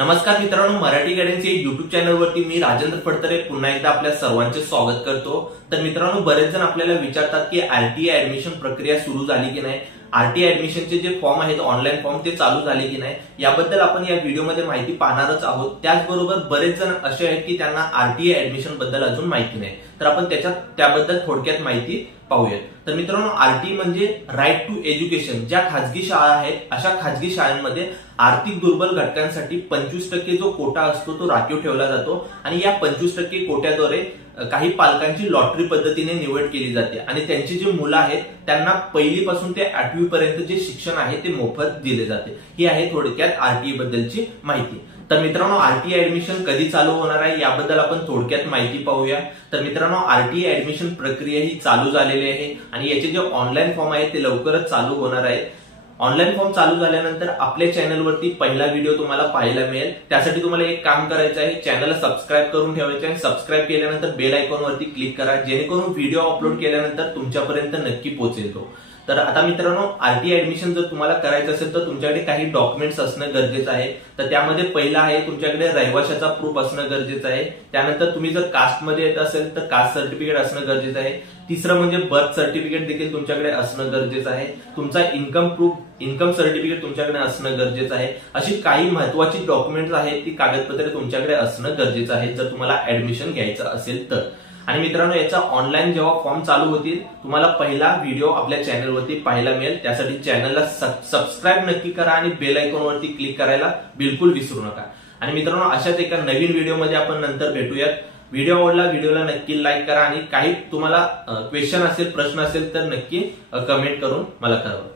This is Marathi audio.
नमस्कार मित्रांनो, मराठी गायडन्स या युट्यूब चॅनलवरती मी राजेंद्र फडतरे पुन्हा एकदा आपल्या सर्वांचे स्वागत करतो। तर मित्रांनो, बरेच जण आपल्याला विचारतात की आरटीआय ऍडमिशन प्रक्रिया सुरू झाली की नाही, आरटीआय ऍडमिशनचे जे फॉर्म आहेत ऑनलाईन फॉर्म ते चालू झाले की नाही, याबद्दल आपण या व्हिडिओमध्ये माहिती पाहणारच आहोत। त्याचबरोबर बरेच जण असे आहेत की त्यांना आरटीआय ऍडमिशन बद्दल अजून माहिती नाही, तर आपण त्याबद्दल थोडक्यात माहिती पाहूयात। तर मित्रांनो, आरटी म्हणजे राईट टू एज्युकेशन। ज्या खाजगी शाळा आहेत अशा खाजगी शाळांमध्ये आर्थिक दुर्बल घटकांसाठी 25% जो कोटा असतो तो राखीव ठेवला जातो आणि या 25% कोट्याद्वारे काही पालकांची लॉटरी पद्धतीने निवड केली जाते आणि त्यांची जी मुलं आहेत त्यांना पहिलीपासून ते 8वी पर्यंत जे शिक्षण आहे ते मोफत दिले जाते। ही आहे थोडक्यात आरटीई बद्दलची माहिती। तर मित्रांनो, आरटीआय ऍडमिशन कधी चालू होणार आहे याबद्दल आपण थोडक्यात माहिती पाहूया। तर मित्रांनो, आरटीआय ऍडमिशन प्रक्रिया ही चालू झालेली आहे आणि याचे जे ऑनलाईन फॉर्म आहेत ते लवकरच चालू होणार आहेत। ऑनलाईन फॉर्म चालू झाल्यानंतर आपल्या चॅनलवरती पहिला व्हिडिओ तुम्हाला पाहायला मिळेल। त्यासाठी तुम्हाला एक काम करायचं आहे, चॅनलला सबस्क्राईब करून ठेवायचे आहे। सबस्क्राईब केल्यानंतर बेल आयकॉनवरती क्लिक करा, जेणेकरून व्हिडिओ अपलोड केल्यानंतर तुमच्यापर्यंत नक्की पोहोचेल तो। तर आता मित्रांनो, आरटीआय ऍडमिशन जर तुम्हाला करायचं असेल तर तुमच्याकडे काही डॉक्युमेंट्स असणं गरजेचं आहे। तर त्यामध्ये पहिला आहे तुमच्याकडे रहिवाशाचा प्रूफ असणं गरजेचं आहे। त्यानंतर तुम्ही जर कास्टमध्ये येत असेल तर कास्ट सर्टिफिकेट असणं गरजेचं आहे। तिसरं म्हणजे बर्थ सर्टिफिकेट देखील तुमच्याकडे असणं गरजेचं आहे। तुमचा इन्कम सर्टिफिकेट तुमच्याकडे असणं गरजेचं आहे। अशी काही महत्वाची डॉक्युमेंट्स आहेत, ती कागदपत्रे तुमच्याकडे असणं गरजेचं आहे जर तुम्हाला ऍडमिशन घ्यायचं असेल तर। आणि मित्रांनो, याचा ऑनलाईन जेव्हा फॉर्म चालू होतील तुम्हाला पहिला व्हिडिओ आपल्या चॅनलवरती पाहायला मिळेल। त्यासाठी चॅनलला सबस्क्राईब नक्की करा आणि बेल आयकॉनवरती क्लिक करायला बिलकुल विसरू नका। आणि मित्रांनो, अशाच एका नवीन व्हिडिओमध्ये आपण नंतर भेटूयात। व्हिडिओ आवडला व्हिडिओला नक्की लाईक करा आणि काही तुम्हाला क्वेश्चन असेल, प्रश्न असेल तर नक्की कमेंट करून मला कळवा।